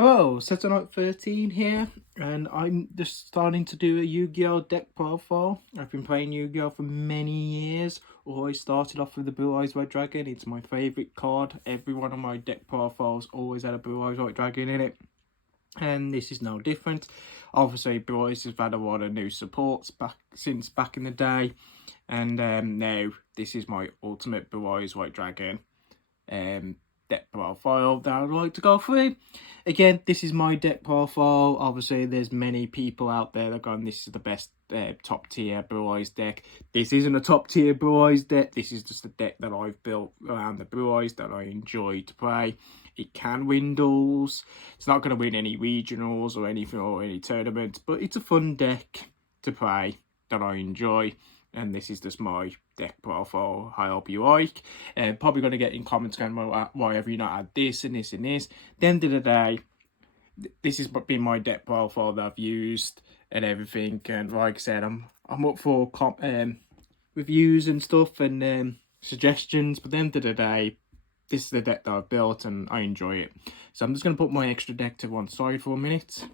Hello, Setonite 13 here, and I'm just starting to do a Yu-Gi-Oh! Deck profile. I've been playing Yu-Gi-Oh! For many years. Always started off with the Blue Eyes White Dragon. It's my favourite card. Every one of my deck profiles always had a Blue Eyes White Dragon in it. And this is no different. Obviously, Blue Eyes has had a lot of new supports since back in the day. And now, this is my ultimate Blue Eyes White Dragon deck profile that I'd like to go through. Again, this is my deck profile. Obviously, there's many people out there that are going, this is the best top tier Blue Eyes deck. This isn't a top tier Blue Eyes deck. This is just a deck that I've built around the Blue Eyes that I enjoy to play. It can win duels. It's not going to win any regionals or anything or any tournaments, but it's a fun deck to play that I enjoy. And this is just my deck profile. I hope you like. Probably going to get in comments going, well, why have you not had this and this and this? At the end of the day, this has been my deck profile that I've used and everything. And like I said, I'm up for reviews and stuff and suggestions. But at the end of the day, this is the deck that I've built and I enjoy it. So I'm just going to put my extra deck to one side for a minute.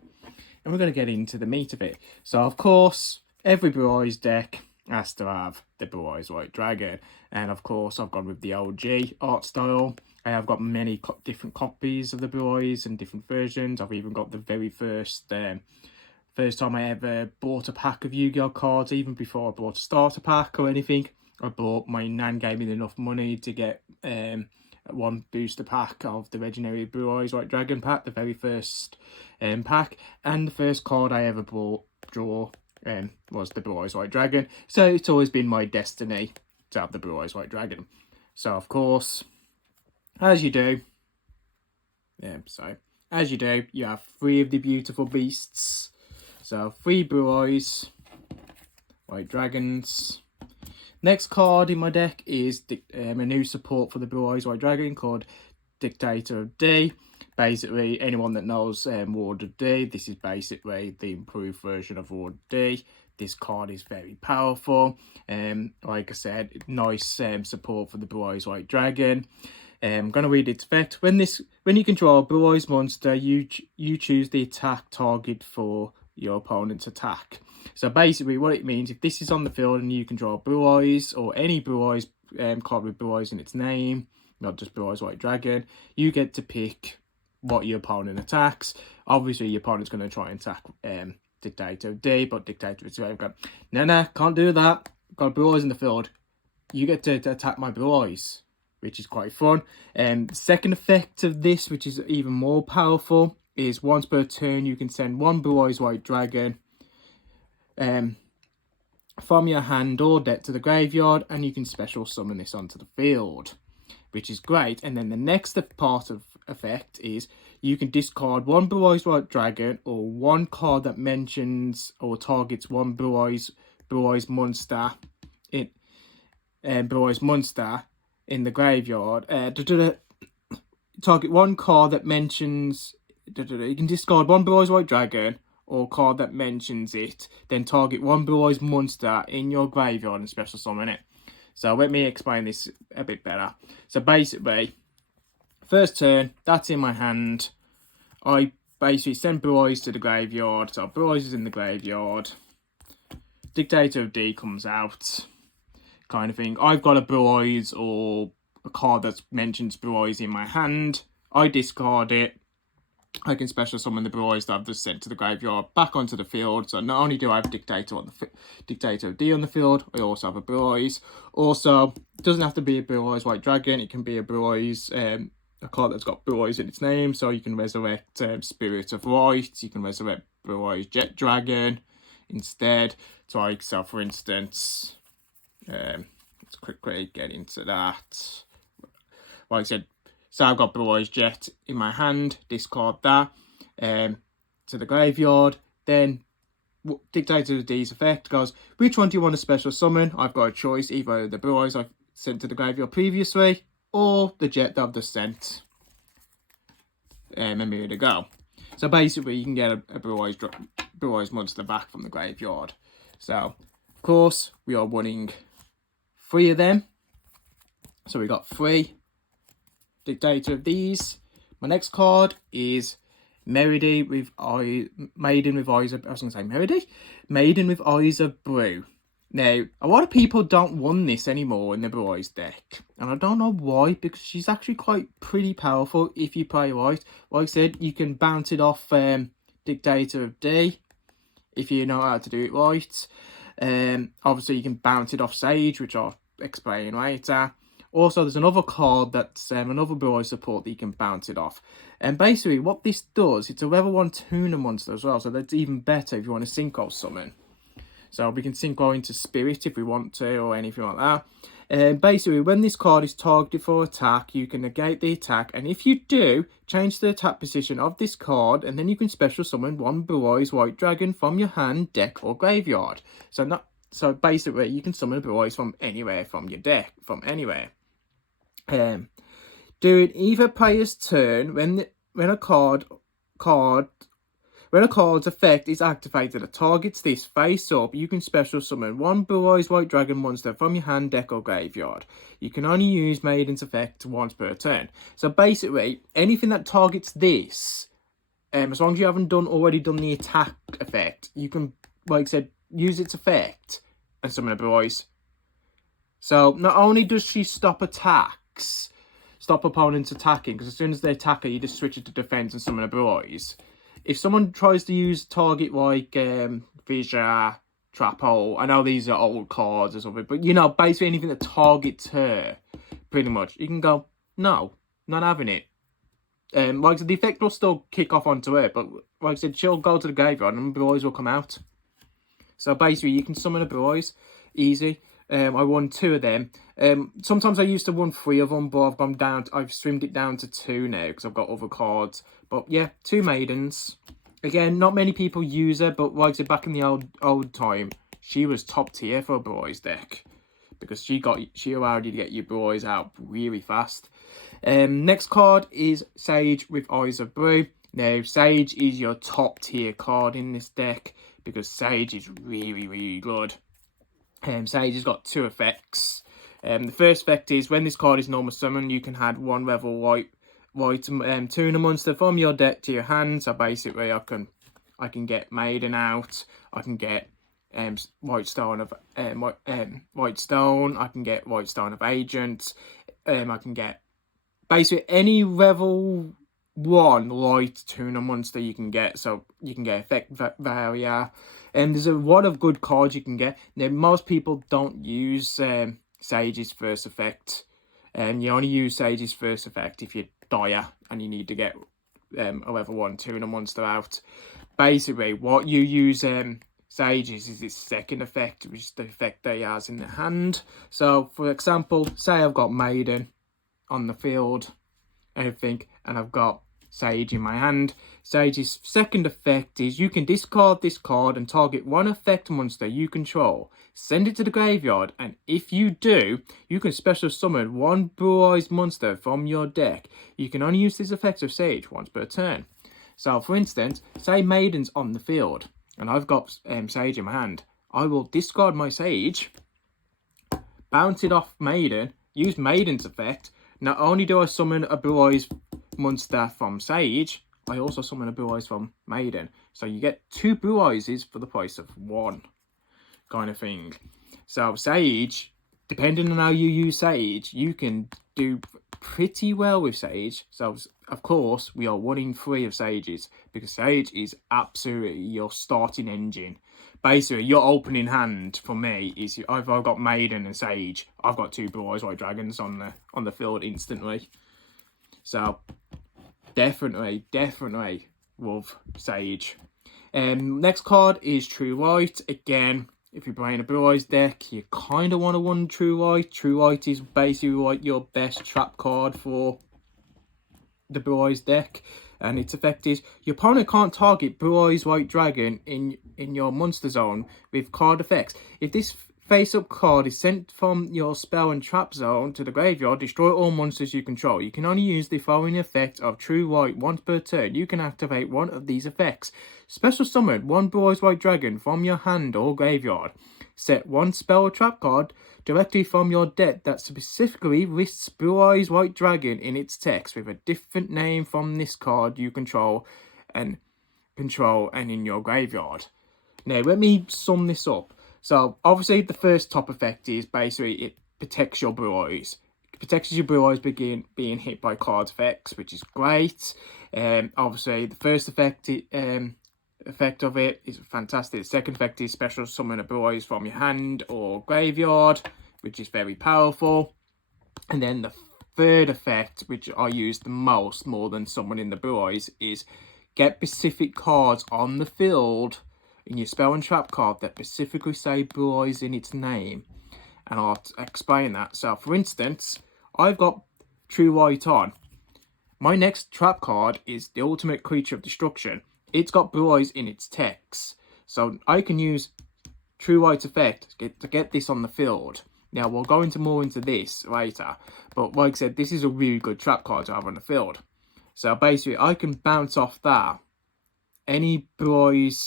And we're going to get into the meat of it. So, of course, every Blue Eyes deck has to have the Blue Eyes White Dragon. And of course, I've gone with the OG art style. I have got many different copies of the Blue Eyes and different versions. I've even got the very first time I ever bought a pack of Yu-Gi-Oh cards, even before I bought a starter pack or anything. I bought, my nan gave me enough money to get one booster pack of the legendary Blue Eyes White Dragon pack, the very first pack. And the first card I ever draw was the Blue Eyes White Dragon. So it's always been my destiny to have the Blue Eyes White Dragon. So of course, as you do, you have 3 of the beautiful beasts. So 3 Blue Eyes White Dragons. Next card in my deck is a new support for the Blue Eyes White Dragon called Dictator of D. Basically, anyone that knows Ward of D, this is basically the improved version of Ward of D. This card is very powerful. Like I said, nice support for the Blue Eyes White Dragon. I'm going to read its effect. When you control a Blue Eyes monster, you choose the attack target for your opponent's attack. So basically what it means, if this is on the field and you control Blue Eyes or any Blue Eyes card with Blue Eyes in its name, not just Blue Eyes White Dragon, you get to pick what your opponent attacks. Obviously your opponent's going to try and attack Dictator of D, but Dictator of D go, no, can't do that. Got Blue Eyes in the field. You get to attack my Blue Eyes, which is quite fun. The second effect of this, which is even more powerful, is once per turn you can send 1 Blue Eyes White Dragon from your hand or deck to the graveyard, and you can special summon this onto the field, which is great. And then the next part of effect is you can discard 1 Blue Eyes White Dragon or 1 card that mentions or targets 1 Blue Eyes monster in Blue Eyes monster in the graveyard. Target 1 card that mentions. You can discard 1 Blue Eyes White Dragon or card that mentions it, then target 1 Blue Eyes monster in your graveyard and special summon it. So let me explain this a bit better. So basically, first turn, that's in my hand. I basically send Blue Eyes to the graveyard. So Blue Eyes is in the graveyard. Dictator of D comes out, kind of thing. I've got a Blue Eyes or a card that mentions Blue Eyes in my hand. I discard it. I can special summon the Blue Eyes that I've just sent to the graveyard back onto the field. So not only do I have Dictator of D on the field, I also have a Blue Eyes. Also, it doesn't have to be a Blue Eyes White Dragon. It can be a Blue Eyes, a card that's got Blue Eyes in its name. So you can resurrect Spirit of Light. You can resurrect Blue Eyes Jet Dragon instead. So for instance, let's quickly get into that. Like I said, so I've got Blue Eyes Jet in my hand, discard that to the graveyard. Then Dictator of D's effect goes, which one do you want to special summon? I've got a choice, either the Blue Eyes I've sent to the graveyard previously or the Jet that I've just sent a minute ago. So basically you can get a Blue Eyes monster back from the graveyard. So, of course, we are wanting 3 of them. So we got 3. Dictator of these. My next card is Meredy with Maiden with Eyes of... I was going to say Meredy? Maiden with Eyes of Brew. Now, a lot of people don't want this anymore in the Blue Eyes deck. And I don't know why, because she's actually pretty powerful if you play right. Like I said, you can bounce it off Dictator of D if you know how to do it right. Obviously, you can bounce it off Sage, which I'll explain later. Also, there's another card that's another Blue Eyes support that you can bounce it off. And basically, what this does, it's a level 1 tuner monster as well, so that's even better if you want to Synchro summon. So we can Synchro into Spirit if we want to, or anything like that. And basically, when this card is targeted for attack, you can negate the attack. And if you do, change the attack position of this card, and then you can special summon one Blue Eyes White Dragon from your hand, deck, or graveyard. So basically, you can summon a Blue Eyes from anywhere, from your deck, from anywhere. During either player's turn, when a card's effect is activated that targets this face up, you can special summon one Blue Eyes White Dragon monster from your hand, deck, or graveyard. You can only use Maiden's effect once per turn. So basically, anything that targets this, as long as you haven't already done the attack effect, you can, like I said, use its effect and summon a Blue Eyes. So not only does she stop opponents attacking, because as soon as they attack her, you just switch it to defense and summon a Blue Eyes. If someone tries to use target like Fissure, Trap Hole, I know these are old cards or something, but you know, basically anything that targets her, pretty much, you can go, no, not having it. Like I said, the effect will still kick off onto her, but like I said, she'll go to the graveyard and Blue Eyes will come out. So basically, you can summon a Blue Eyes, easy. I won 2 of them. Sometimes I used to win 3 of them, but I've streamed it down to 2 now because I've got other cards. But yeah, 2 Maidens. Again, not many people use her, but like I said, back in the old time, she was top tier for a Blue Eyes deck because she allowed you to get your Blue Eyes out really fast. Next card is Sage with Eyes of Brew. Now, Sage is your top tier card in this deck because Sage is really, really good. Sage has got 2 effects. The first effect is when this card is normal summon, you can add 1 level white tuner monster from your deck to your hand. So basically, I can get Maiden out. I can get White Stone of White Stone. I can get White Stone of Agent. I can get basically any level 1 light tuner monster you can get. So you can get Effect Varia. And there's a lot of good cards you can get. Now, most people don't use Sage's first effect. You only use Sage's first effect if you're dire and you need to get a level 1 tuner monster out. Basically, what you use Sage's is its second effect, which is the effect that he has in the hand. So, for example, say I've got Maiden on the field, everything, and I've got Sage in my hand. Sage's second effect is you can discard this card and target 1 effect monster you control. Send it to the graveyard, and if you do, you can special summon 1 Blue Eyes monster from your deck. You can only use this effect of Sage once per turn. So, for instance, say Maiden's on the field, and I've got Sage in my hand. I will discard my Sage, bounce it off Maiden, use Maiden's effect. Not only do I summon a Blue Eyes monster from Sage, I also summon a Blue Eyes from Maiden. So you get 2 Blue Eyes for the price of 1, kind of thing. So Sage, depending on how you use Sage, you can do pretty well with Sage. So of course we are 1 in 3 of Sages because Sage is absolutely your starting engine. Basically, your opening hand for me is if I've got Maiden and Sage, I've got 2 Blue Eyes White Dragons on the field instantly. So definitely love Sage. Next card is True Light. Again, if you're playing a Blue Eyes deck, you kind of want to run True Light. True Light is basically like your best trap card for the Blue Eyes deck. And its effect is your opponent can't target Blue Eyes White Dragon in your monster zone with card effects. If this face-up card is sent from your spell and trap zone to the graveyard, destroy all monsters you control. You can only use the following effect of True Light once per turn. You can activate 1 of these effects. Special summon 1 Blue Eyes White Dragon from your hand or graveyard. Set 1 spell or trap card directly from your deck that specifically lists Blue Eyes White Dragon in its text with a different name from this card you control and control and in your graveyard. Now, let me sum this up. So, obviously, the first top effect is basically it protects your Blue Eyes. It protects your Blue Eyes being hit by card effects, which is great. Obviously, the first effect of it is fantastic. The second effect is special summon a Blue Eyes from your hand or graveyard, which is very powerful. And then the third effect, which I use the most, more than summoning the Blue Eyes, is get specific cards on the field in your spell and trap card that specifically say Blue Eyes in its name. And I'll explain that. So, for instance, I've got True White on. My next trap card is the Ultimate Creature of Destruction. It's got Blue Eyes in its text. So, I can use True White's effect to get this on the field. Now, we'll go more into this later. But like I said, this is a really good trap card to have on the field. So, basically, I can bounce off that any Blue Eyes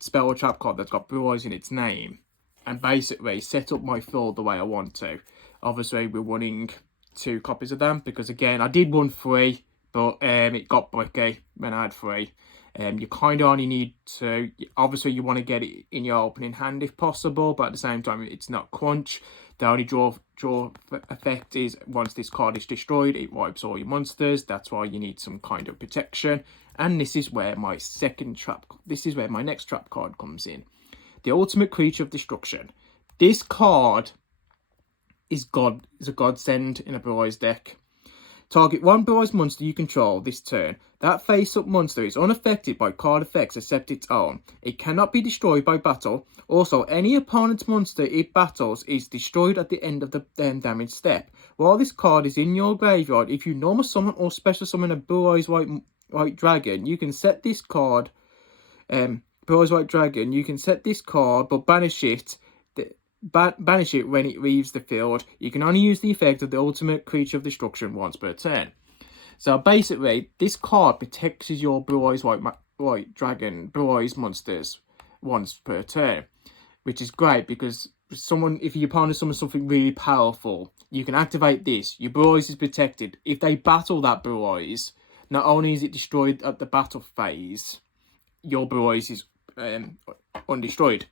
spell or trap card that's got Blue Eyes in its name, and basically set up my field the way I want to. Obviously, we're running 2 copies of them because, again, I did run 3, but it got bricky when I had 3. You kind of only need to, obviously you want to get it in your opening hand if possible, but at the same time it's not crunch. The only draw effect is once this card is destroyed, it wipes all your monsters. That's why you need some kind of protection. And this is where my next trap card comes in. The Ultimate Creature of Destruction. This card is a godsend in a Blue Eyes deck. Target 1 Blue Eyes monster you control this turn. That face-up monster is unaffected by card effects except its own. It cannot be destroyed by battle. Also, any opponent's monster it battles is destroyed at the end of the damage step. While this card is in your graveyard, if you normal summon or special summon a Blue Eyes White Dragon, you can set this card, Blue Eyes White Dragon, you can set this card but banish it when it leaves the field. You can only use the effect of the Ultimate Creature of Destruction once per turn. So basically, this card protects your Blue Eyes White Dragon, Blue Eyes monsters once per turn, which is great because if your opponent summons something really powerful, you can activate this. Your Blue Eyes is protected. If they battle that Blue Eyes, not only is it destroyed at the battle phase, your Blue Eyes is undestroyed.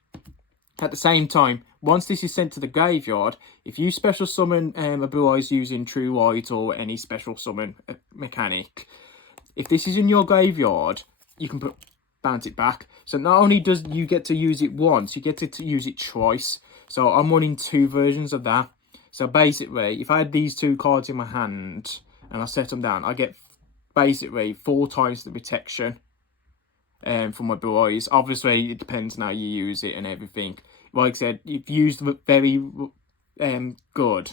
At the same time, once this is sent to the graveyard, if you special summon a Blue Eyes using True White or any special summon mechanic, if this is in your graveyard, you can bounce it back. So not only does you get to use it once, you get to use it twice. So I'm running 2 versions of that. So basically, if I had these 2 cards in my hand and I set them down, I get basically 4 times the protection for my Blue Eyes. Obviously, it depends on how you use it and everything. Like I said, if used very good,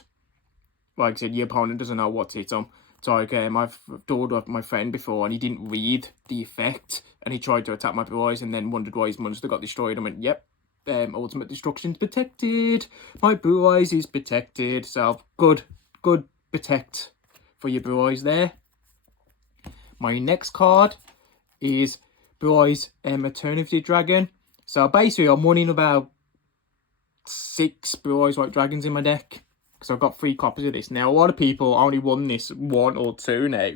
like I said, your opponent doesn't know what to hit them. So like, I've doubled up my friend before and he didn't read the effect and he tried to attack my Blue Eyes and then wondered why his monster got destroyed. I went, yep, Ultimate Destruction's protected. My Blue Eyes is protected. So good protect for your Blue Eyes there. My next card is Blue Eyes Eternity Dragon. So basically, I'm running about 6 Blue Eyes White Dragons in my deck because I've got 3 copies of this. Now, a lot of people only won this 1 or 2 now,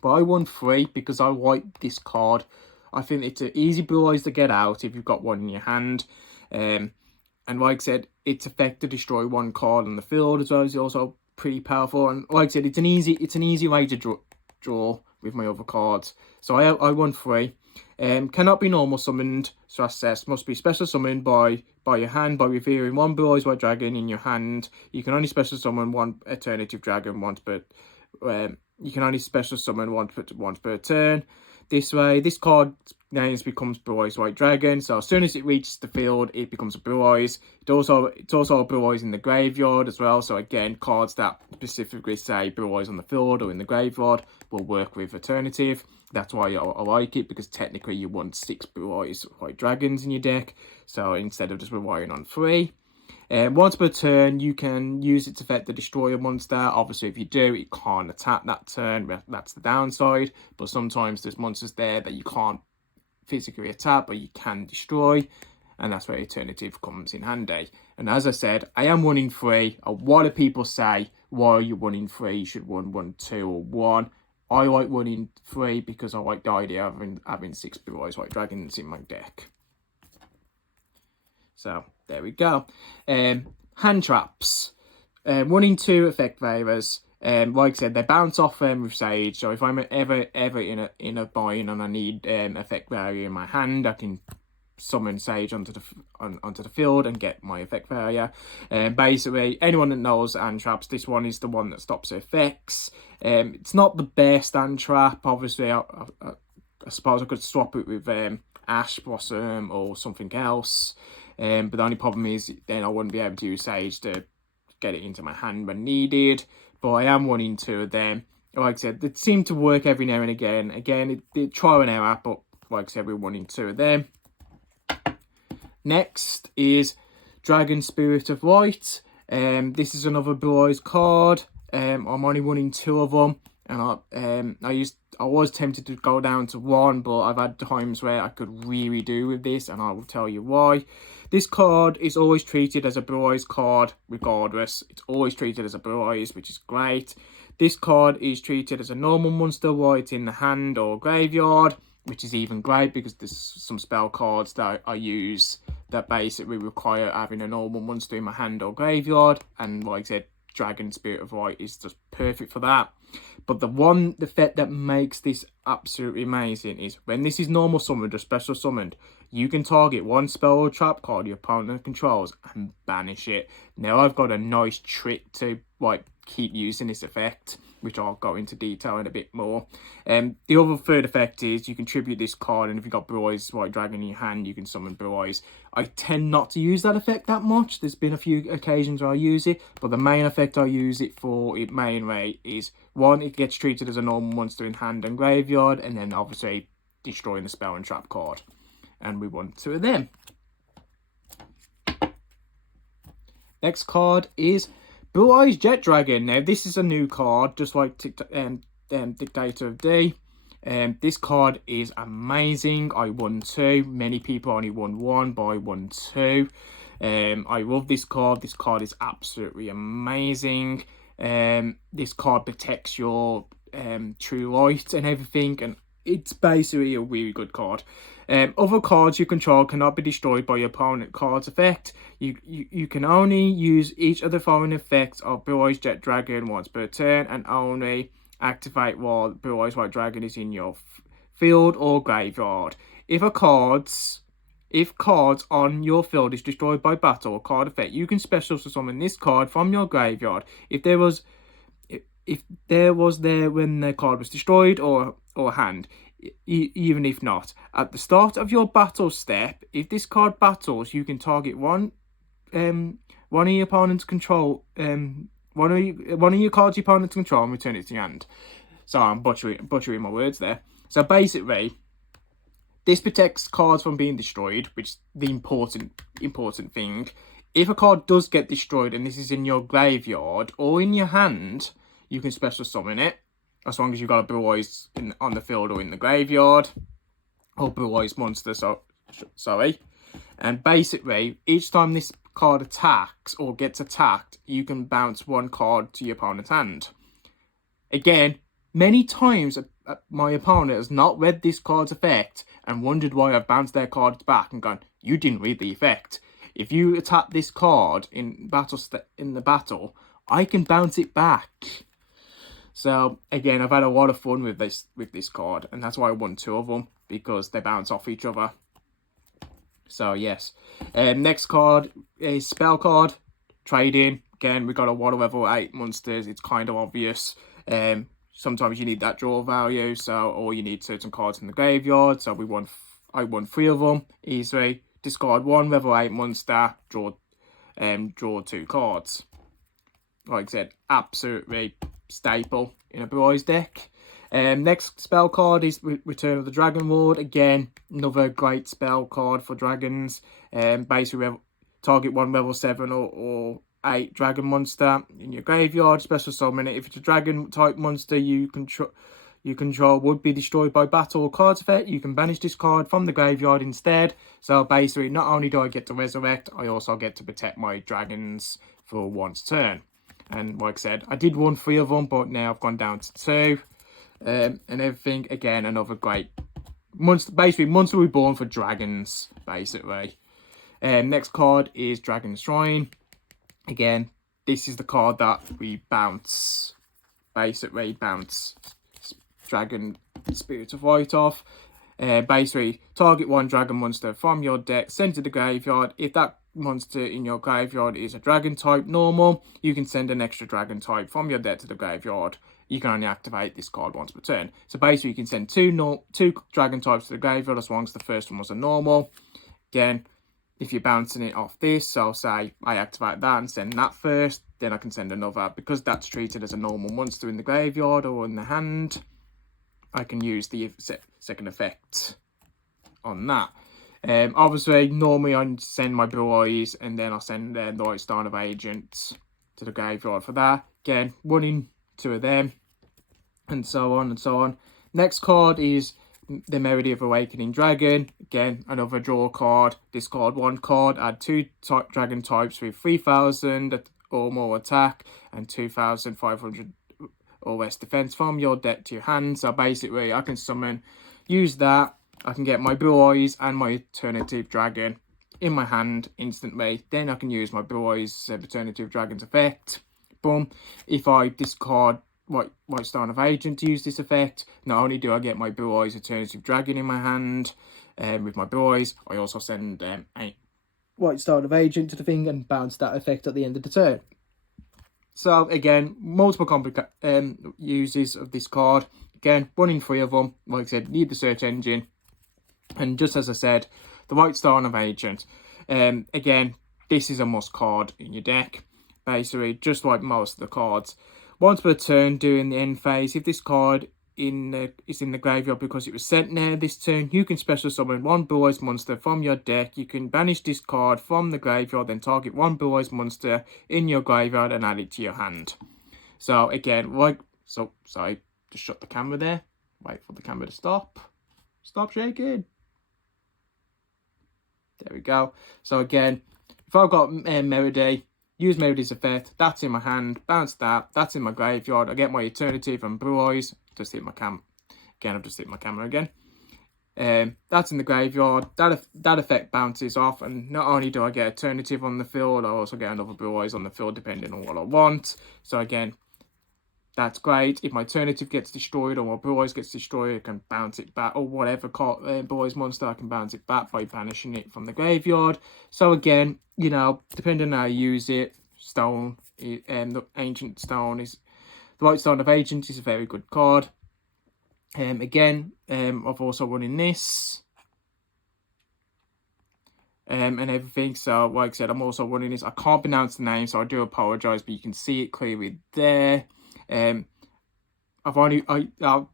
but I won 3 because I like this card. I think it's an easy Blue Eyes to get out if you've got one in your hand. And like I said, its effect to destroy 1 card on the field as well is also pretty powerful. And like I said, it's an easy way to draw with my other cards. So I won 3. Cannot be normal summoned, so assessed. Must be special summoned by your hand by revealing 1 Blue Eyes White Dragon in your hand. You can only special summon 1 Alternative Dragon once per. You can only special summon once per turn. This way, this card names becomes Blue Eyes White Dragon. So as soon as it reaches the field, it becomes a Blue Eyes. It's also a Blue Eyes in the graveyard as well. So again, cards that specifically say Blue Eyes on the field or in the graveyard will work with Alternative. That's why I like it, because technically you want 6 Blue Eyes White Dragons in your deck. So instead of just relying on 3. Once per turn, you can use its effect to destroy a monster. Obviously, if you do, it can't attack that turn. That's the downside. But sometimes there's monsters there that you can't physically attack, but you can destroy. And that's where Alternative comes in handy. And as I said, I am running 3. A lot of people say, why are you running 3? You should run 1, 2, or 1. I like running 3 because I like the idea of having 6 Blue Eyes White Dragons in my deck. So there we go. Hand traps. Running 2 effect variers. Like I said, they bounce off with Sage. So if I'm ever in a bind and I need effect varier in my hand, I can summon Sage onto the field and get my effect varier. Basically, anyone that knows hand traps, this one is the one that stops effects. It's not the best hand trap. Obviously, I suppose I could swap it with Ash Blossom or something else. But the only problem is then I wouldn't be able to use Sage to get it into my hand when needed. But I am wanting 2 of them. Like I said, they seem to work every now and again. Again, it trial and error, but like I said, we're wanting 2 of them. Next is Dragon Spirit of Light. This is another Blue Eyes card. I'm only wanting 2 of them, and I was tempted to go down to 1, but I've had times where I could really do with this, and I will tell you why. This card is always treated as a Blue Eyes card, regardless. It's always treated as a Blue Eyes, which is great. This card is treated as a normal monster while it's in the hand or graveyard, which is even great because there's some spell cards that I use that basically require having a normal monster in my hand or graveyard. And like I said, Dragon Spirit of Light is just perfect for that. But the effect that makes this absolutely amazing is when this is normal summoned or special summoned, you can target 1 spell or trap card your opponent controls and banish it. Now I've got a nice trick to like keep using this effect, which I'll go into detail in a bit more. The other third effect is you can tribute this card, and if you've got Blue Eyes White Dragon in your hand, you can summon Blue Eyes. I tend not to use that effect that much. There's been a few occasions where I use it, but the main effect I use it for, it mainly is 1, it gets treated as a normal monster in hand and graveyard, and then obviously destroying the spell and trap card. And we want 2 of them. Next card is Blue Eyes Jet Dragon. Now this is a new card, just like Dictator of D. This card is amazing. I won 2. Many people only won 1, but I won 2. I love this card. This card is absolutely amazing. This card protects your true light and everything, and it's basically a really good card. Other cards you control cannot be destroyed by your opponent card's effect. You can only use each of the following effects of Blue Eyes Jet Dragon once per turn, and only activate while Blue Eyes White Dragon is in your field or graveyard. If cards on your field is destroyed by battle or card effect, you can special summon this card from your graveyard. If there was there when the card was destroyed or hand, even if not. At the start of your battle step, if this card battles, you can target one of your opponent's control, one of your cards your opponent's control, and return it to your hand. So I'm butchering my words there. So basically, this protects cards from being destroyed, which is the important thing. If a card does get destroyed and this is in your graveyard or in your hand, you can special summon it, as long as you've got a Blue Eyes on the field or in the graveyard, or Blue Eyes monster, sorry. And basically, each time this card attacks or gets attacked, you can bounce 1 card to your opponent's hand. Again, many times my opponent has not read this card's effect and wondered why I've bounced their cards back and gone, you didn't read the effect. If you attack this card in the battle, I can bounce it back. So again, I've had a lot of fun with this card, and that's why I won 2 of them, because they bounce off each other. So yes. Next card is Spell Card. Trading. Again, we got a lot of level 8 monsters. It's kind of obvious. Sometimes you need that draw value, or you need certain cards in the graveyard. So I won 3 of them easily. Discard 1 level 8 monster. Draw 2 cards. Like I said, absolutely staple in a Blue Eyes deck. Next spell card is Return of the Dragon Lord. Again, another great spell card for dragons. Basically, target 1 level 7 or 8 dragon monster in your graveyard. Special summon it. If it's a dragon type monster you control would be destroyed by battle or card effect, you can banish this card from the graveyard instead. So basically, not only do I get to resurrect, I also get to protect my dragons for 1's turn. And like I said, I did win 3 of them, but now I've gone down to 2. and everything. Again, another great monster. Basically, Monster Reborn for dragons, basically. Next card is Dragon Shrine. Again, this is the card that we bounce. Basically, bounce Dragon Spirit of Light off. Basically, target one dragon monster from your deck, send to the graveyard. If that monster in your graveyard is a dragon type normal, you can send an extra dragon type from your deck to the graveyard. You can only activate this card once per turn. So basically, you can send two dragon types to the graveyard as long as the first one was a normal. Again, if you're bouncing it off this, so say I activate that and send that first, then I can send another. Because that's treated as a normal monster in the graveyard or in the hand, I can use the second effect on that. Obviously, normally I send my Blue Eyes and then I'll send the White Star of Agents to the graveyard for that. Again, running two of them, and so on and so on. Next card is the Melody of Awakening Dragon. Again, another draw card. Discard one card, add two dragon types with 3,000 or more attack and 2,500 or less defense from your deck to your hand. So basically, I can use that. I can get my Blue Eyes and my Alternative Dragon in my hand instantly. Then I can use my Blue Eyes Alternative Dragon's effect. Boom. If I discard White Star of Agent to use this effect, not only do I get my Blue Eyes Alternative Dragon in my hand with my Blue Eyes, I also send a White Star of Agent to the thing and bounce that effect at the end of the turn. So again, multiple uses of this card. Again, running three of them. Like I said, need the search engine. And just as I said, the White Star of Agent. Again, this is a must card in your deck. Basically, just like most of the cards. Once per turn during the end phase, if this card is in the graveyard because it was sent there this turn, you can special summon one Blue Eyes monster from your deck. You can banish this card from the graveyard, then target one Blue Eyes monster in your graveyard and add it to your hand. So again, sorry, just shut the camera there. Wait for the camera to stop. Stop shaking. There we go. So again, if I've got Melody, use Melody's effect, that's in my hand, bounce that, that's in my graveyard, I get my Alternative and Blue Eyes, just hit my I've just hit my camera again. That's in the graveyard, that effect bounces off, and not only do I get Alternative on the field, I also get another Blue Eyes on the field depending on what I want. So again, that's great. If my Alternative gets destroyed or my Blue Eyes gets destroyed, I can bounce it back, or whatever Blue Eyes monster, I can bounce it back by banishing it from the graveyard. So again, you know, depending on how you use it, the Ancient Stone is... The White Star of Agent is a very good card. Again, I've also run in this. And everything. So, like I said, I'm also running this. I can't pronounce the name, so I do apologise, but you can see it clearly there. I've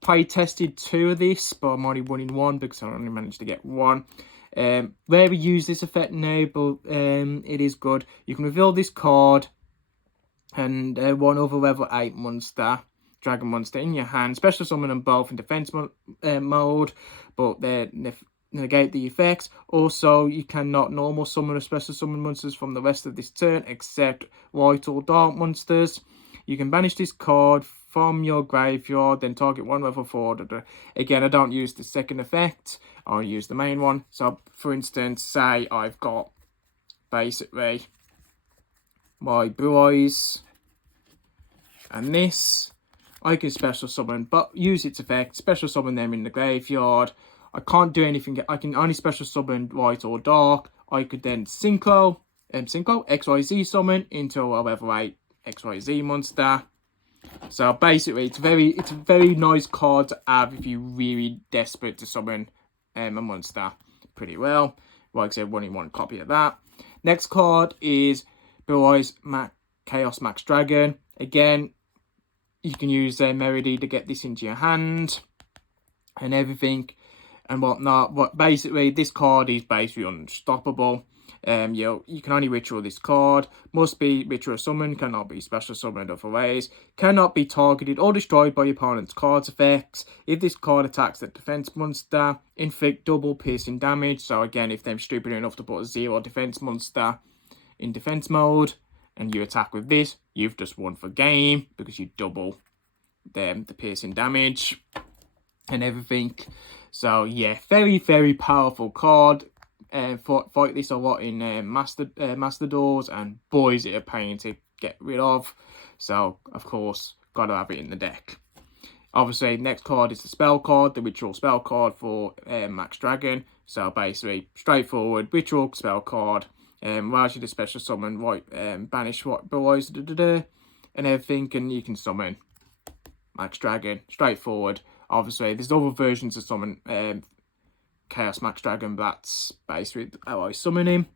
play tested two of this, but I'm only running one because I only managed to get one. Rarely use this effect now, but it is good. You can reveal this card and one other level 8 monster, dragon monster in your hand. Special summon them both in defense mode, but they negate the effects. Also, you cannot normal summon or special summon monsters from the rest of this turn except white or dark monsters. You can banish this card from your graveyard, then target one level 4. Again, I don't use the second effect, I'll use the main one. So, for instance, say I've got basically my Blue Eyes and this. I can special summon, but use its effect, special summon them in the graveyard. I can't do anything, I can only special summon white or dark. I could then Synchro XYZ summon into a level 8 XYZ monster. So basically, it's a very nice card to have if you're really desperate to summon a monster pretty well. Like I said, running one copy of that. Next card is Blue Eyes Chaos Max Dragon. Again, you can use Melody to get this into your hand and everything and whatnot. But basically, this card is basically unstoppable. You can only ritual this card. Must be ritual summoned. Cannot be special summoned other ways. Cannot be targeted or destroyed by your opponent's card's effects. If this card attacks the defense monster, inflict double piercing damage. So again, if they're stupid enough to put a 0 defense monster in defense mode and you attack with this, you've just won for game because you double the piercing damage and everything. So yeah, very, very powerful card. Fight this a lot in Master Duels, and boy is it a pain to get rid of. So of course, gotta have it in the deck. Obviously, next card is the spell card, the ritual spell card for Max Dragon. So basically, straightforward ritual spell card. Allows you to special summon banish what boys and everything, and you can summon Max Dragon. Straightforward. Obviously, there's other versions of summon Chaos Max Dragon, but that's basically how I summon him.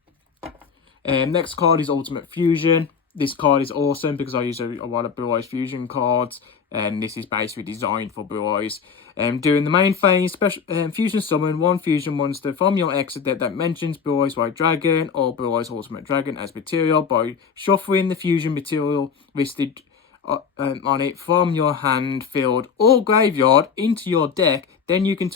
Next card is Ultimate Fusion. This card is awesome because I use a lot of Blue Eyes Fusion cards, and this is basically designed for Blue Eyes. During the main phase, special Fusion summon one Fusion monster from your exit deck that mentions Blue Eyes White Dragon or Blue Eyes Ultimate Dragon as material by shuffling the Fusion material listed on it from your hand, field, or graveyard into your deck. Then you can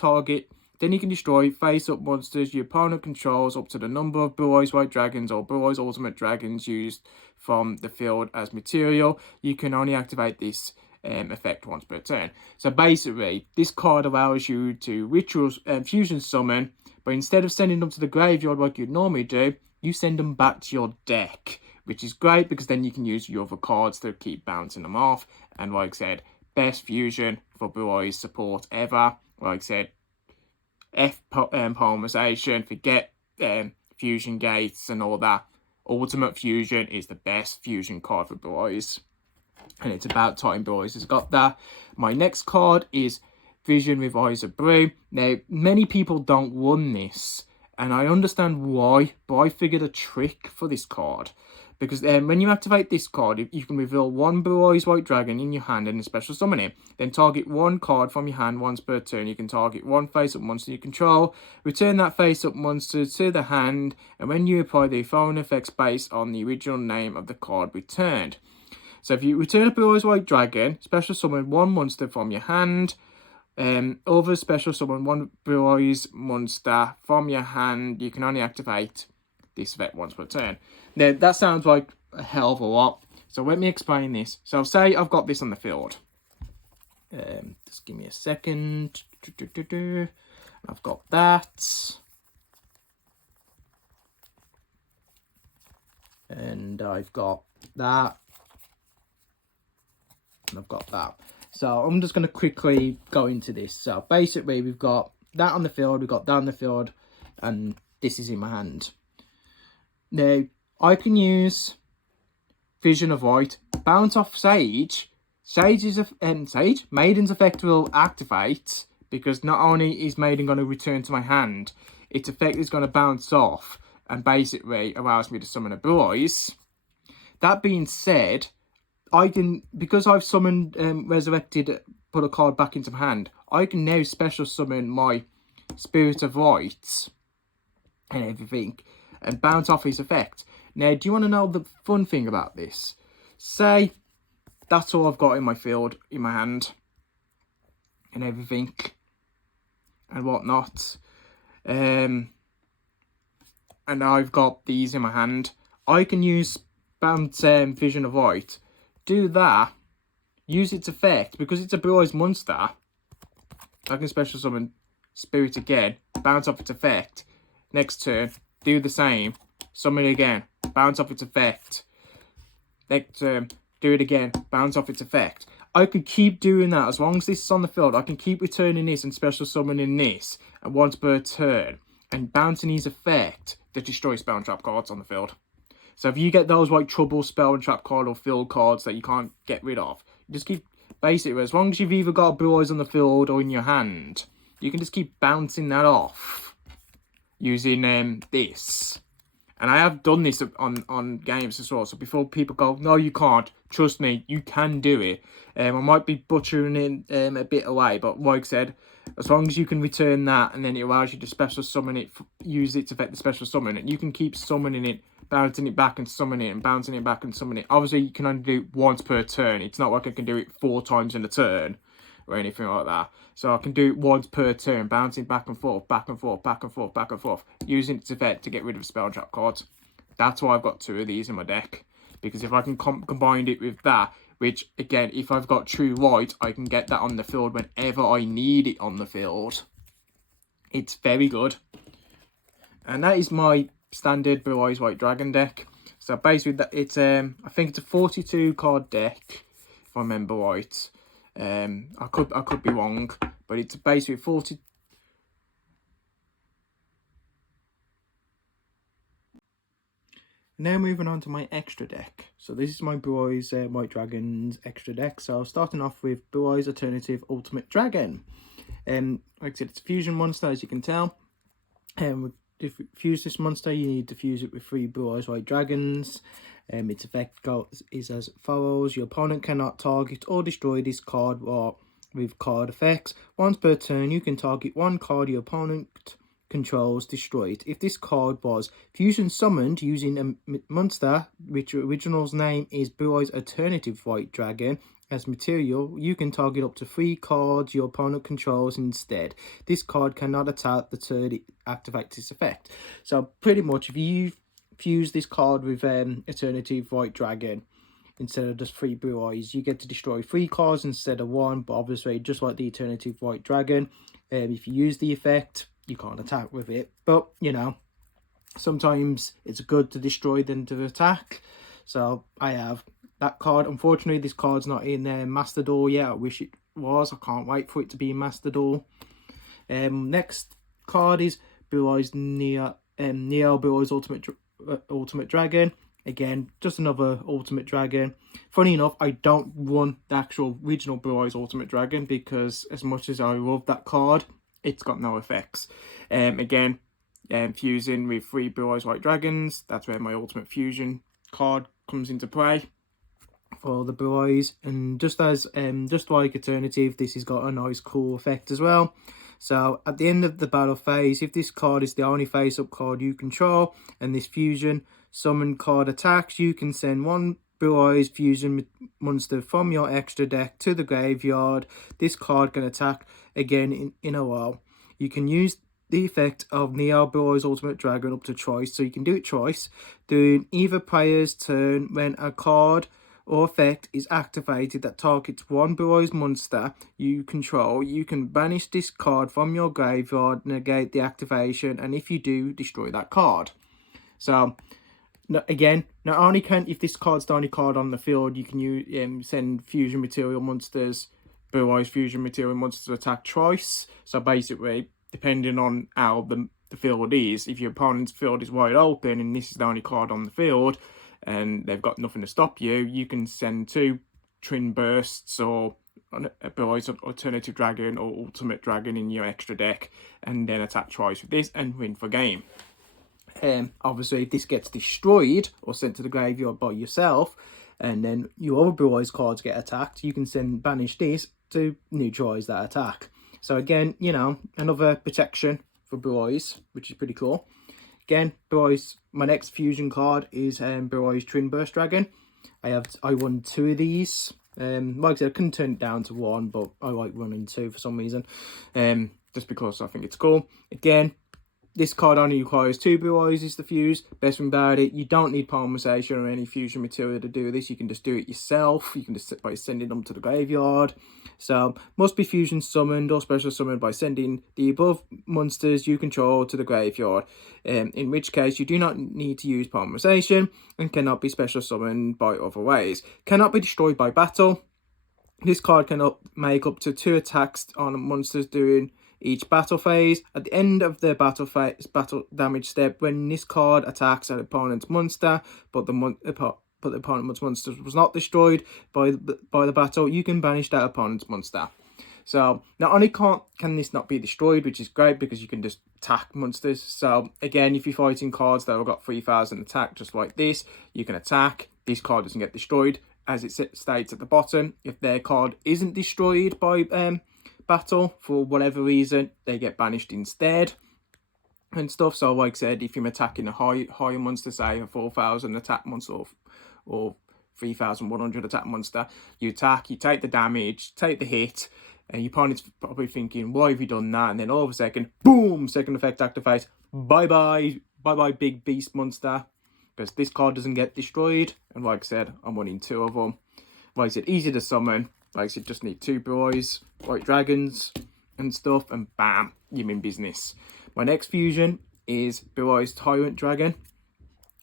destroy face-up monsters your opponent controls up to the number of Blue Eyes White Dragons or Blue Eyes Ultimate Dragons used from the field as material. You can only activate this effect once per turn. So basically, this card allows you to ritual fusion summon, but instead of sending them to the graveyard like you'd normally do, you send them back to your deck, which is great because then you can use your other cards to keep bouncing them off. And like I said, best fusion for Blue Eyes support ever. Like I said, polymerization, forget fusion gates and all that. Ultimate Fusion is the best fusion card for Blue Eyes, and it's about time Blue Eyes has got that. My next card is Vision with Eyes of Blue. Now, many people don't run this, and I understand why, but I figured a trick for this card. Because when you activate this card, you can reveal one Blue Eyes White Dragon in your hand and special summon it. Then target one card from your hand once per turn. You can target one face-up monster you control. Return that face-up monster to the hand. And when you apply the following effects based on the original name of the card returned. So if you return a Blue Eyes White Dragon, special summon one monster from your hand. Over special summon one Blue Eyes monster from your hand. You can only activate this effect once per turn. Now, that sounds like a hell of a lot. So let me explain this. So say I've got this on the field. Just give me a second. I've got that. And I've got that. And I've got that. So I'm just going to quickly go into this. So basically we've got that on the field. We've got that on the field. And this is in my hand. Now, I can use Vision of White, bounce off Sage. Maiden's effect will activate because not only is Maiden going to return to my hand, its effect is going to bounce off and basically allows me to summon a Blue Eyes. That being said, I can, because I've summoned resurrected, put a card back into my hand, I can now special summon my Spirit of White and everything and bounce off his effect. Now, do you want to know the fun thing about this? Say that's all I've got in my field, in my hand, and everything, and whatnot. And I've got these in my hand. I can use bounce Vision of White, do that, use its effect, because it's a Blue Eyes monster. I can special summon Spirit again, bounce off its effect. Next turn, do the same, summon it again, bounce off its effect. Next turn, do it again, bounce off its effect. I could keep doing that as long as this is on the field. I can keep returning this and special summoning this and once per turn and bouncing his effect to destroy spell and trap cards on the field. So if you get those like trouble spell and trap card or field cards that you can't get rid of, you just keep, basically, as long as you've either got Blue Eyes on the field or in your hand, you can just keep bouncing that off using this. And I have done this on games as well. So before people go, no, you can't. Trust me, you can do it. I might be butchering it a bit away, but like I said, as long as you can return that and then it allows you to special summon it, use it to affect the special summon, and you can keep summoning it, bouncing it back and summoning it, and bouncing it back and summoning it. Obviously, you can only do it once per turn. It's not like I can do it 4 times in a turn or anything like that. So I can do it once per turn, bouncing back and forth, back and forth, back and forth, back and forth, using its effect to get rid of spell trap cards. That's why I've got 2 of these in my deck. Because if I can combine it with that, which again, if I've got True White, I can get that on the field whenever I need it on the field. It's very good. And that is my standard Blue Eyes White Dragon deck. So basically, that it's I think it's a 42 card deck, if I remember right. I could be wrong, but it's basically 40. Now moving on to my extra deck. So this is my Blue Eyes White Dragons extra deck. So starting off with Blue Eyes Alternative Ultimate Dragon. Like I said, it's a fusion monster, as you can tell. To fuse this monster, you need to fuse it with 3 Blue Eyes White Dragons. Its effect is as follows: your opponent cannot target or destroy this card with card effects. Once per turn, you can target one card your opponent controls, destroy it. If this card was fusion summoned using a monster which original's name is Blue Eyes Alternative White Dragon as material, you can target up to 3 cards your opponent controls instead. This card cannot attack the turn it activates its effect. So pretty much, if you fuse this card with Alternative White Dragon instead of just 3 Blue Eyes, you get to destroy 3 cards instead of 1. But obviously, just like the Alternative White Dragon, if you use the effect, you can't attack with it. But you know, sometimes it's good to destroy than to attack. So I have that card. Unfortunately, this card's not in Master Duel yet. I wish it was. I can't wait for it to be in Master Duel. Next card is Blue Eyes Neo Blue Eyes Ultimate Dragon. Again, just another Ultimate Dragon. Funny enough, I don't run the actual original Blue Eyes Ultimate Dragon because as much as I love that card, it's got no effects. Again, fusing with 3 Blue Eyes White Dragons, that's where my Ultimate Fusion card comes into play for the Blue Eyes. And just like Alternative, this has got a nice cool effect as well. So at the end of the battle phase, if this card is the only face-up card you control and this fusion summon card attacks, you can send 1 Blue Eyes fusion monster from your extra deck to the graveyard. This card can attack again in a while. You can use the effect of Neo Blue Eyes Ultimate Dragon up to twice, so you can do it twice during either player's turn. When a card or effect is activated that targets 1 Blue Eyes monster you control, you can banish this card from your graveyard, negate the activation, and if you do, destroy that card. So again, not only can, if this card's the only card on the field, you can use send fusion material monsters, Blue Eyes fusion material monsters attack twice. So basically, depending on how the field is, if your opponent's field is wide open and this is the only card on the field and they've got nothing to stop you, you can send 2 Twin Bursts or a Blue Eyes Alternative Dragon or Ultimate Dragon in your extra deck and then attack twice with this and win for game. Obviously, if this gets destroyed or sent to the graveyard by yourself, and then your other Blue Eyes cards get attacked, you can banish this to neutralize that attack. So again, you know, another protection for Blue Eyes, which is pretty cool. Again, Blue Eyes, my next fusion card is Blue Eyes Twin Burst Dragon. I won 2 of these. Like I said, I couldn't turn it down to 1, but I like running 2 for some reason. Just because I think it's cool. Again, this card only requires 2 Blue Eyes is the fuse. Best thing about it, you don't need polymerization or any fusion material to do this. You can just do it yourself. You can just by sending them to the graveyard. So, must be fusion summoned or special summoned by sending the above monsters you control to the graveyard. In which case, you do not need to use polymerization and cannot be special summoned by other ways. Cannot be destroyed by battle. This card can make up to 2 attacks on monsters during each battle phase. At the end of the battle damage step, when this card attacks an opponent's monster, but the opponent's monster was not destroyed by the battle, you can banish that opponent's monster. So not only can this not be destroyed, which is great because you can just attack monsters. So again, if you're fighting cards that have got 3000 attack, just like this, you can attack. This card doesn't get destroyed, as it states at the bottom. If their card isn't destroyed by battle for whatever reason, they get banished instead and stuff. So like I said, if you're attacking a higher monster, say a 4000 attack monster or 3100 attack monster, you attack, you take the damage, take the hit, and your opponent's probably thinking, why have you done that? And then all of a second, boom, second effect activates, bye bye big beast monster, because this card doesn't get destroyed. And like I said, I'm winning 2 of them. Like I said, easy to summon. Like I said, just need 2 Blue Eyes White Dragons and stuff, and bam, you're in business. My next fusion is Blue Eyes Tyrant Dragon.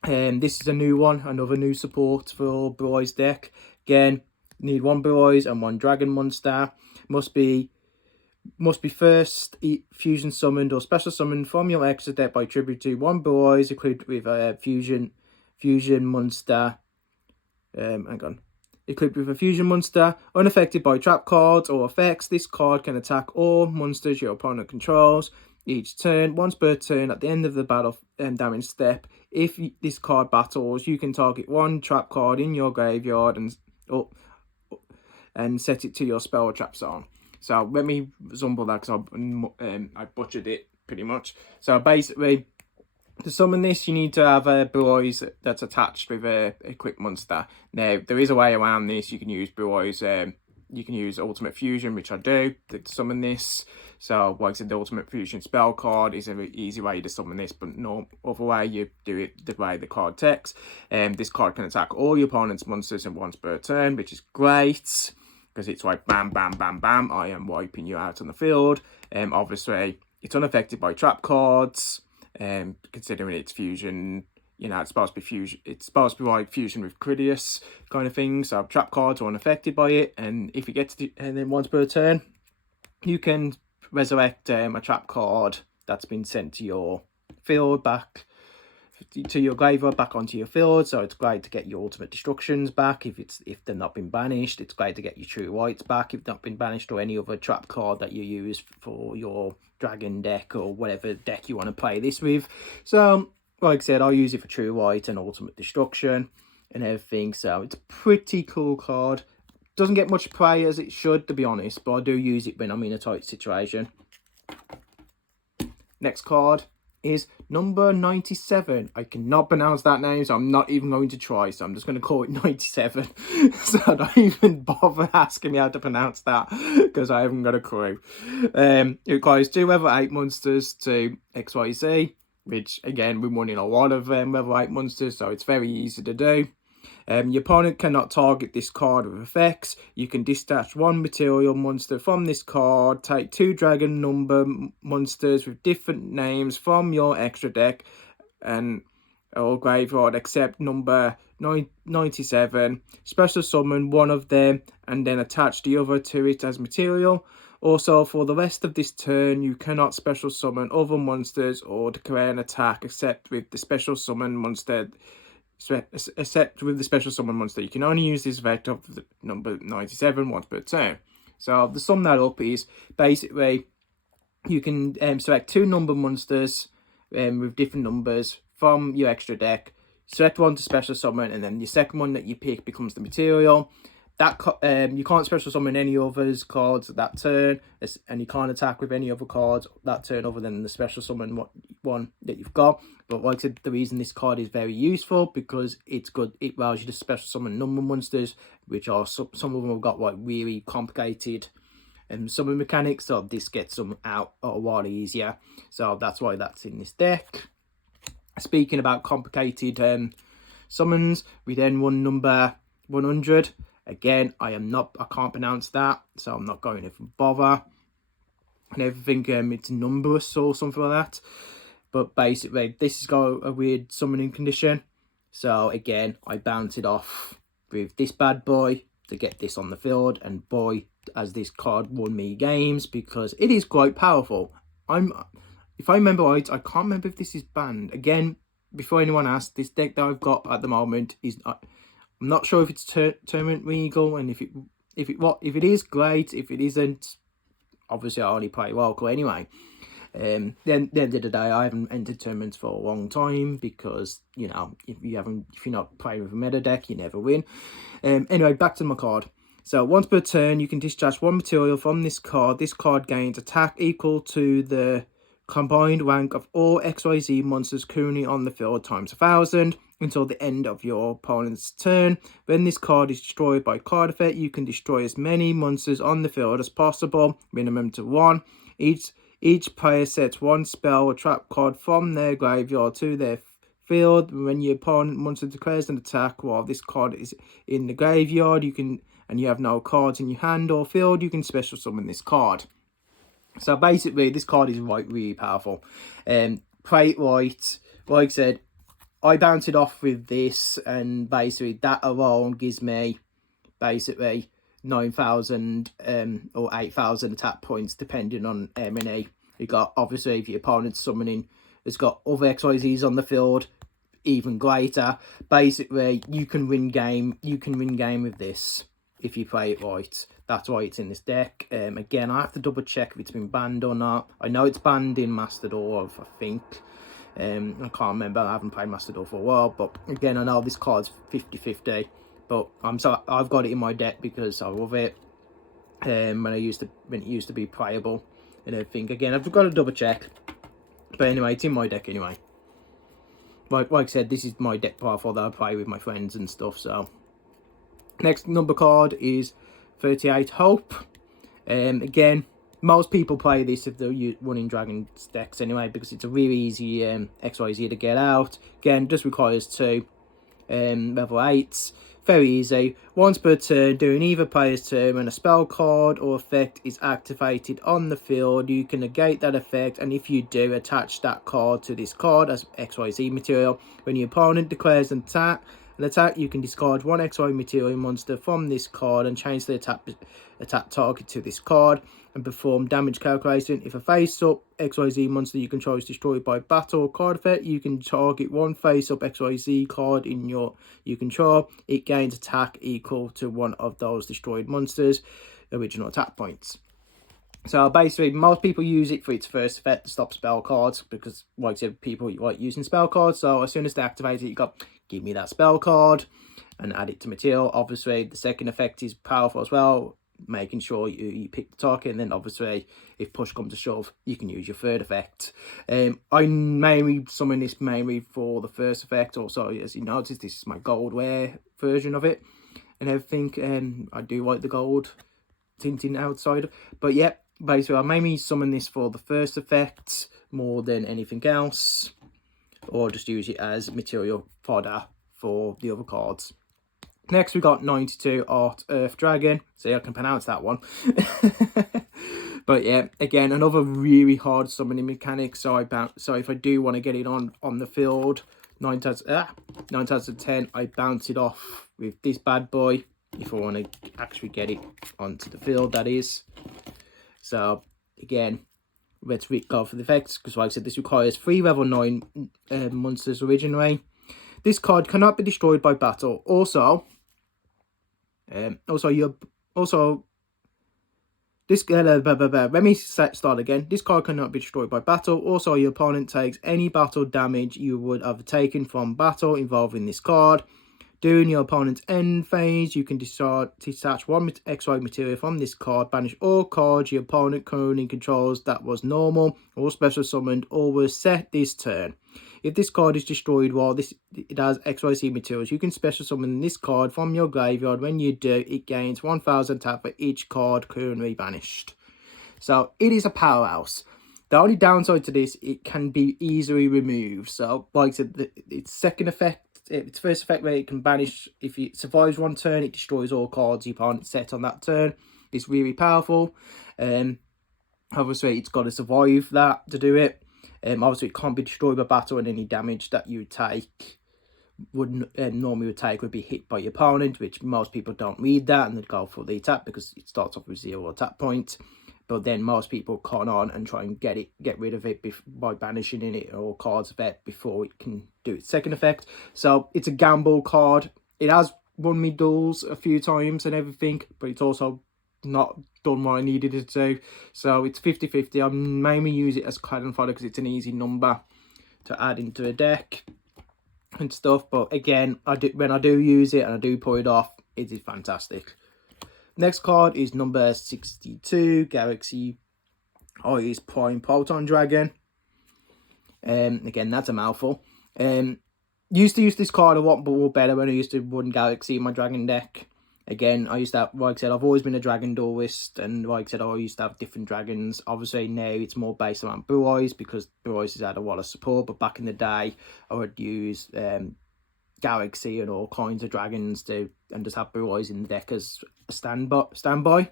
This is a new one, another new support for Blue Eyes deck. Again, need 1 Blue Eyes and 1 Dragon monster. Must be first fusion summoned or special summoned from your extra deck by tribute to 1 Blue Eyes equipped with a fusion monster. Equipped with a fusion monster, unaffected by trap cards or effects. This card can attack all monsters your opponent controls each turn. Once per turn, at the end of the battle damage step, if this card battles, you can target 1 trap card in your graveyard and set it to your spell or trap zone. So let me resemble that because I butchered it pretty much. So basically, to summon this, you need to have a Blue Eyes that's attached with a quick monster. Now, there is a way around this. You can use Blue Eyes, you can use Ultimate Fusion, which I do, to summon this. So, like I said, the Ultimate Fusion spell card is an easy way to summon this, but no other way you do it the way the card takes. This card can attack all your opponent's monsters in once per turn, which is great, because it's like bam, bam, bam, bam, I am wiping you out on the field. Obviously, it's unaffected by trap cards. Considering its fusion, you know, it's supposed to be fusion. It's supposed to be like fusion with Critias kind of thing. So trap cards are unaffected by it, and if it gets and then once per turn, you can resurrect a trap card that's been sent to your field back to your graveyard back onto your field. So it's great to get your ultimate destructions back if they've not been banished. It's great to get your true whites back if they've not been banished, or any other trap card that you use for your dragon deck or whatever deck you want to play this with. So like I said, I'll use it for true white and ultimate destruction and everything. So it's a pretty cool card. Doesn't get much play as it should, to be honest, but I do use it when I'm in a tight situation. Next card is number 97. I cannot pronounce that name, so I'm not even going to try. So I'm just going to call it 97. So don't even bother asking me how to pronounce that, because I haven't got a clue. It requires 2 level 8 monsters to XYZ, which again, we're running a lot of level 8 monsters, so it's very easy to do. Your opponent cannot target this card with effects. You can dispatch 1 material monster from this card, take 2 dragon number monsters with different names from your extra deck or graveyard except number 97, special summon 1 of them and then attach the other to it as material. Also, for the rest of this turn, you cannot special summon other monsters or declare an attack except with the special summon monster. Except with the special summon monster, you can only use this effect of the number 97 once per turn. So to sum that up is basically you can select 2 number monsters with different numbers from your extra deck. Select 1 to special summon, and then your second one that you pick becomes the material. That you can't special summon any others cards that turn, and you can't attack with any other cards that turn other than the special summon one that you've got. But like I said, the reason this card is very useful because it's good. It allows you to special summon number monsters, which are some of them have got like really complicated summon mechanics. So this gets them out a lot easier. So that's why that's in this deck. Speaking about complicated summons, we then run number 100. Again, I can't pronounce that, so I'm not going to bother. And everything, it's numberless or something like that. But basically, this has got a weird summoning condition. So again, I bounce it off with this bad boy to get this on the field. And boy, has this card won me games because it is quite powerful. If I remember right, I can't remember if this is banned. Again, before anyone asks, this deck that I've got at the moment is I'm not sure if it's tournament legal, and if it is, great. If it isn't, obviously I only play local anyway. Then at the end of the day, I haven't entered tournaments for a long time because, you know, if you're not playing with a meta deck, you never win. Anyway, back to my card. So once per turn, you can discharge 1 material from this card. This card gains attack equal to the combined rank of all XYZ monsters currently on the field times 1,000 until the end of your opponent's turn. When this card is destroyed by card effect, you can destroy as many monsters on the field as possible, minimum to 1. Each player sets 1 spell or trap card from their graveyard to their field. When your opponent monster declares an attack while this card is in the graveyard, you can and you have no cards in your hand or field, you can special summon this card. So basically, this card is really powerful. Play it right. Like I said, I bounce it off with this, and basically that alone gives me basically 9,000 or 8,000 attack points, depending on many. You got, obviously, if your opponent's summoning, it's got other XYZs on the field, even greater. Basically, you can win game. You can win game with this if you play it right. That's why it's in this deck. Again, I have to double check if it's been banned or not. I know it's banned in Master Dwarf, I think. I can't remember. I haven't played Master Dwarf for a while, but again, I know this card's 50-50. But I've got it in my deck because I love it. When it used to be playable and everything. Again, I've got to double check. But anyway, it's in my deck anyway. Like I said, this is my deck profile that I play with my friends and stuff. So next number card is 38 Hope. Again, most people play this if they're running Dragon's decks anyway, because it's a really easy XYZ to get out. Again, just requires 2 level 8s. Very easy. Once per turn, during either player's turn, when a spell card or effect is activated on the field, you can negate that effect, and if you do, attach that card to this card as XYZ material. When your opponent declares an attack, you can discard 1 XY material monster from this card and change the attack target to this card and perform damage calculation. If a face-up XYZ monster you control is destroyed by battle or card effect, you can target 1 face-up XYZ card in you control. It gains attack equal to 1 of those destroyed monsters' original attack points. So basically, most people use it for its first effect to stop spell cards, because, like I said, people like using spell cards. So as soon as they activate it, you got, give me that spell card, and add it to material. Obviously, the second effect is powerful as well, making sure you pick the target, and then obviously, if push comes to shove, you can use your third effect. I mainly summon this mainly for the first effect. Also, as you notice, this is my gold wear version of it and everything. I do like the gold tinting outside, but yeah, basically I mainly summon this for the first effect more than anything else, or just use it as material fodder for the other cards. Next, we got 92 Art Earth Dragon. See, I can pronounce that one. But yeah, again, another really hard summoning mechanic. So if I do want to get it on the field, 9 times out of 10, I bounce it off with this bad boy. If I want to actually get it onto the field, that is. So again, let's go for the effects, because like I said, this requires 3 level 9 monsters originally. This card cannot be destroyed by battle. Let me start again. This card cannot be destroyed by battle. Also, your opponent takes any battle damage you would have taken from battle involving this card. During your opponent's end phase, you can detach 1 XY material from this card, banish all cards your opponent currently controls that was normal or special summoned or was set this turn. If this card is destroyed while it has XYZ materials, you can special summon this card from your graveyard. When you do, it gains 1,000 attack for each card currently banished. So it is a powerhouse. The only downside to this, it can be easily removed. So like I said, its second effect, its first effect where it can banish, if it survives 1 turn, it destroys all cards your opponent set on that turn. It's really powerful. Obviously, it's got to survive that to do it. Obviously, it can't be destroyed by battle, and any damage that you take normally would be hit by your opponent, which most people don't read that and they go for the attack because it starts off with 0 attack point. But then most people con on and try and get rid of it by banishing it or cards effect before it can do its second effect. So it's a gamble card. It has won me duels a few times and everything, but it's also not done what I needed it to do. So it's 50-50. I mainly use it as cannon fodder because it's an easy number to add into a deck and stuff. But again, when I do use it and I do pull it off, it is fantastic. Next card is number 62, Galaxy Eyes Prime Proton Dragon. Again, that's a mouthful. Used to use this card a lot more better when I used to run Galaxy in my Dragon deck. Again, I used to have, like I said, I've always been a Dragon duelist, and like I said, I used to have different dragons. Obviously, now it's more based around Blue Eyes because Blue Eyes has had a lot of support, but back in the day, I would use Galaxy and all kinds of dragons and just have Blue Eyes in the deck as standby.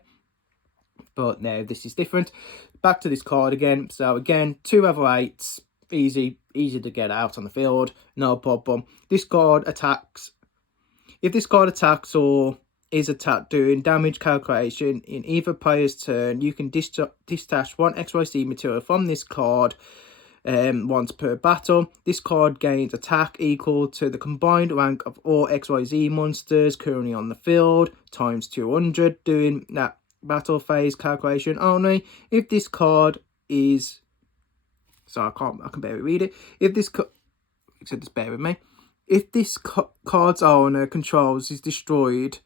But now this is different. Back to this card again. So again, 2 level 8s, easy to get out on the field, no problem. This card attacks. If this card attacks or is attacked during damage calculation in either player's turn, you can discharge 1 XYZ material from this card once per battle. This card gains attack equal to the combined rank of all XYZ monsters currently on the field times 200 during that battle phase calculation only. If this card is, so I can barely read it. If this just bear with me. If this card's owner controls is destroyed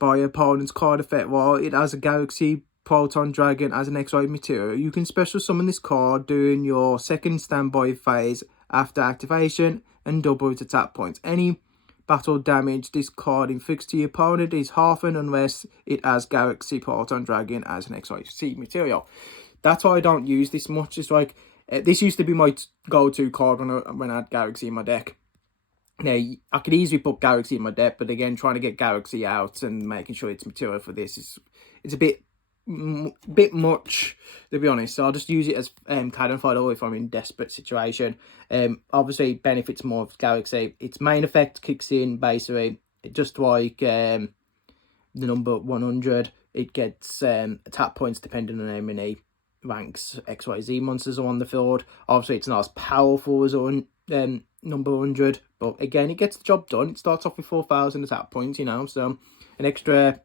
by opponent's card effect while it has a Galaxy Proton Dragon as an XYZ material, you can special summon this card during your second standby phase after activation and double its attack points. Any battle damage this card inflicts to your opponent is halved unless it has Galaxy Proton Dragon as an XYZ material. That's why I don't use this much. It's like, this used to be my go-to card when I had Galaxy in my deck. Now, I could easily put Galaxy in my deck, but again, trying to get Galaxy out and making sure it's material for this it's a bit much, to be honest. So I'll just use it as cannon fodder if I'm in desperate situation. Obviously, it benefits more of Galaxy. Its main effect kicks in, basically, just like the number 100. It gets attack points depending on how many ranks XYZ monsters are on the field. Obviously, it's not as powerful as number 100, but again, it gets the job done. It starts off with 4,000 attack points, you know, so an extra,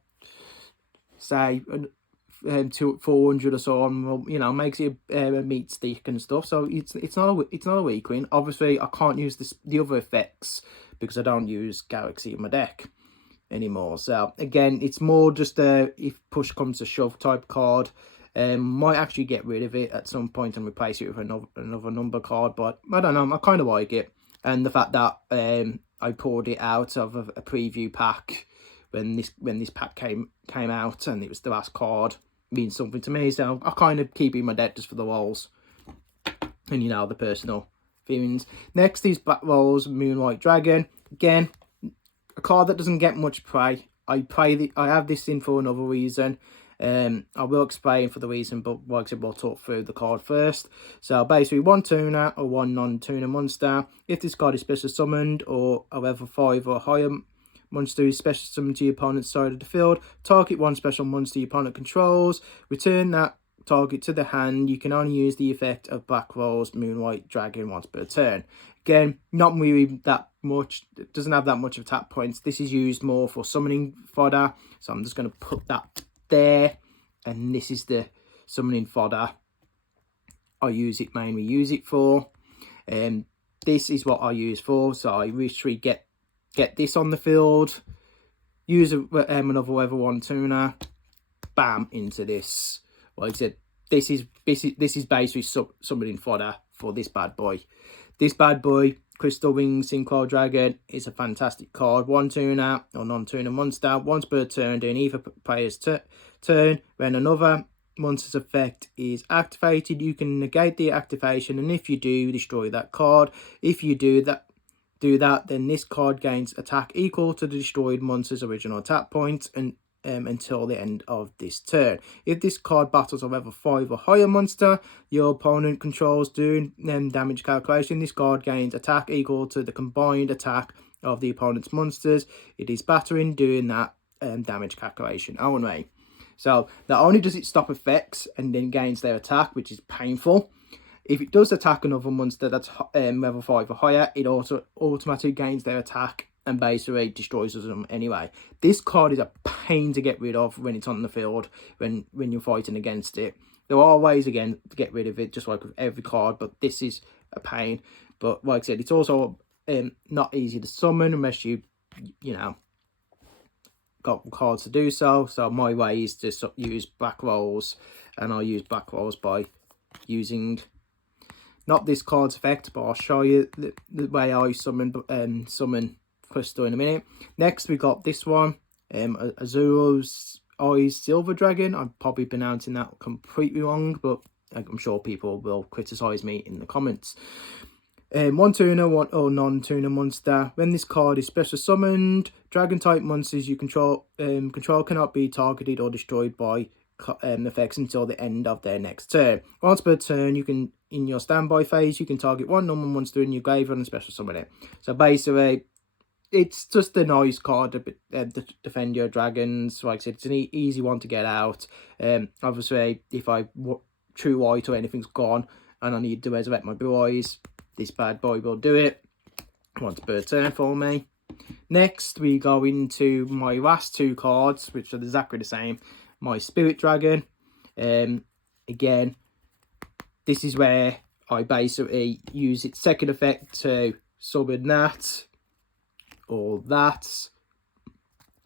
say, 400 or so on, you know, makes it a meat stick and stuff. So it's not a weak win. Obviously, I can't use the other effects because I don't use Galaxy in my deck anymore. So again, it's more just a if push comes to shove type card. Might actually get rid of it at some point and replace it with another number card, but I don't know, I kind of like it. And the fact that I pulled it out of a preview pack when this pack came out and it was the last card means something to me, so I kind of keep it in my deck just for the rolls and, you know, the personal feelings. Next is Black Rose Moonlight Dragon. Again, a card that doesn't get much play. I have this in for another reason. I will explain for the reason, but like I said, we'll talk through the card first. So basically, 1 tuner or 1 non-tuner monster. If this card is special summoned or a level 5 or higher monster is special summoned to your opponent's side of the field, target 1 special monster your opponent controls, return that target to the hand. You can only use the effect of Black Rose Moonlight Dragon once per turn. Again, not really that much. It doesn't have that much of attack points. This is used more for summoning fodder, so I'm just going to put that there, and this is the summoning fodder I mainly use it for. This is what I use for, so I literally get this on the field, use another level 1 tuner, bam, into this. Like I said, this is basically summoning fodder for this bad boy. This bad boy, Crystal Wing Synchro Dragon, is a fantastic card. 1 tuner or non-tuner monster, once per turn during either player's turn. When another monster's effect is activated, you can negate the activation, and if you do, destroy that card. If you do that, then this card gains attack equal to the destroyed monster's original attack points and until the end of this turn. If this card battles a level 5 or higher monster your opponent controls during damage calculation, this card gains attack equal to the combined attack of the opponent's monsters it is battering during that damage calculation only. So not only does it stop effects and then gains their attack, which is painful, if it does attack another monster that's level 5 or higher, it also automatically gains their attack and basically destroys them anyway. This card is a pain to get rid of when it's on the field, when you're fighting against it. There are ways, again, to get rid of it, just like with every card, but this is a pain. But like I said, it's also not easy to summon unless you know, got cards to do so. So my way is to use Black Rose, and I'll use Black Rose by using not this card's effect, but I'll show you the way I summon Crystal in a minute. Next we got this one, Azuro's Eyes Silver Dragon. I'm probably pronouncing that completely wrong, but I'm sure people will criticize me in the comments. One tuner, one or non-tuner monster. When this card is special summoned, dragon type monsters you control cannot be targeted or destroyed by effects until the end of their next turn. Once per turn, you can, in your standby phase, you can target one normal monster in your graveyard and special summon it. So basically, it's just a nice card to defend your dragons. Like I said, it's an easy one to get out. Obviously, if True White or anything's gone and I need to resurrect my Blue Eyes, this bad boy will do it once per turn for me. Next, we go into my last two cards, which are exactly the same. My Spirit Dragon. Again, this is where I basically use its second effect to summon that or that.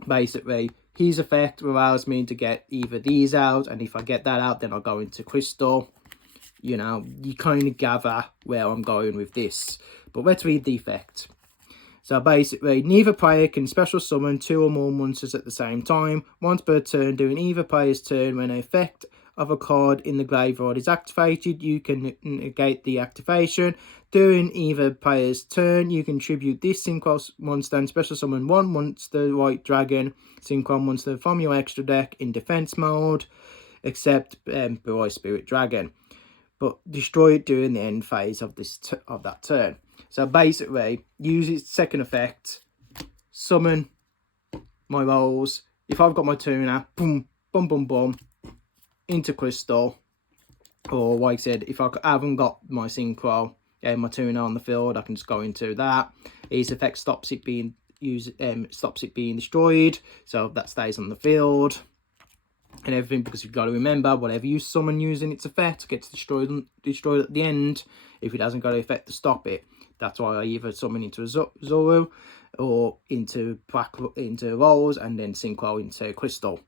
Basically, his effect allows me to get either these out, and if I get that out, then I'll go into Crystal. You know, you kind of gather where I'm going with this. But let's read the effect. So basically, neither player can special summon 2 or more monsters at the same time. Once per turn, during either player's turn, when an effect of a card in the graveyard is activated, you can negate the activation. During either player's turn, you contribute this Synchro monster and special summon 1 monster White Dragon Synchro monster from your extra deck in defense mode, except Blue Eye Spirit Dragon, but destroy it during the end phase of that turn. So basically, use its second effect, summon my rolls. If I've got my tuner, boom, boom, boom, boom, into Crystal. Or like I said, if I haven't got my Synchro, my tuner on the field, I can just go into that. Its effect stops it being destroyed, so that stays on the field. And everything, because you've got to remember, whatever you summon using its effect gets destroyed at the end if it hasn't got an effect to stop it. That's why I either summon into Zoro or into Rolls and then Synchro into Crystal.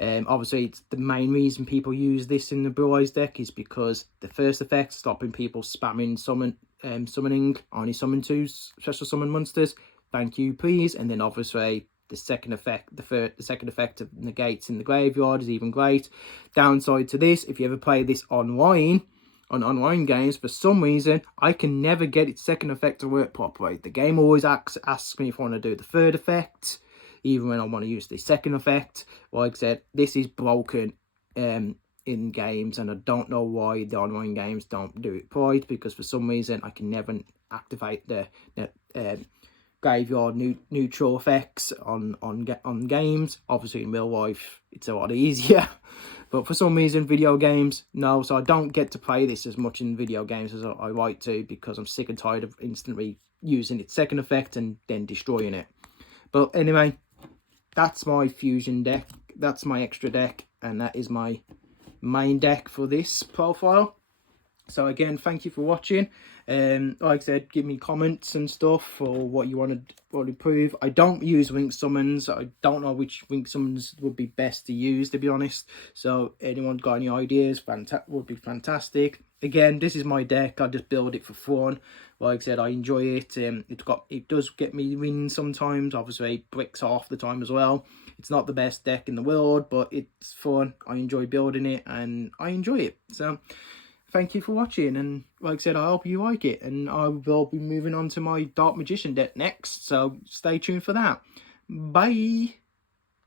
Obviously, it's the main reason people use this in the Blue Eyes deck is because the first effect, stopping people spamming summoning, only summon 2 special summon monsters. Thank you, please. And then obviously, the second effect, the second effect of negates in the graveyard is even great. Downside to this, if you ever play this online, on online games, for some reason, I can never get its second effect to work properly. The game always asks me if I want to do the third effect, even when I want to use the second effect. Like I said, this is broken in games, and I don't know why the online games don't do it right, because for some reason, I can never activate the graveyard neutral effects on games. Obviously in real life it's a lot easier, but for some reason video games no. So I don't get to play this as much in video games as I like to, because I'm sick and tired of instantly using its second effect and then destroying it. But anyway, that's my fusion deck, that's my extra deck, and that is my main deck for this profile. So again, thank you for watching. Like I said, give me comments and stuff for what you want to improve. I don't use Wink Summons. I don't know which Wink Summons would be best to use, to be honest. So anyone got any ideas, would be fantastic. Again, this is my deck. I just build it for fun. Like I said, I enjoy it. It does get me wins sometimes. Obviously, it bricks half the time as well. It's not the best deck in the world, but it's fun. I enjoy building it, and I enjoy it. So thank you for watching, and like I said, I hope you like it, and I will be moving on to my Dark Magician deck next, so stay tuned for that. Bye!